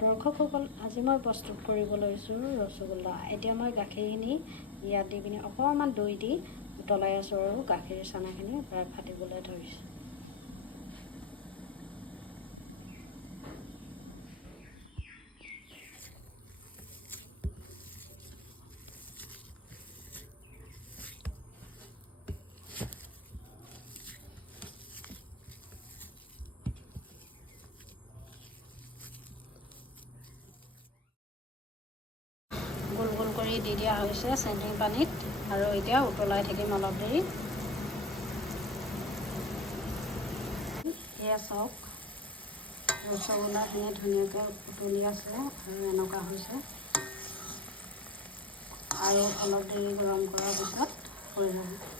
দৰ্শকসকল, আজি মই প্ৰস্তুত কৰিব লৈছোঁ ৰসগোল্লা। এতিয়া মই গাখীৰখিনি ইয়াত দি পিনি অকণমান দৈ দি উতলাই আছোঁ আৰু গাখীৰ চানাখিনি প্ৰায় ফাটিবলৈ ধৰিছে। গোল গোল কৰি দি দিয়া হৈছে চেনি পানীত, আৰু এতিয়া উতলাই থাকিম অলপ দেৰি। এয়া চাওক, ৰসগোল্লাখিনি ধুনীয়াকৈ উতলি আছে আৰু এনেকুৱা হৈছে। আৰু অলপ দেৰি গৰম কৰাৰ পিছত হৈ যাব।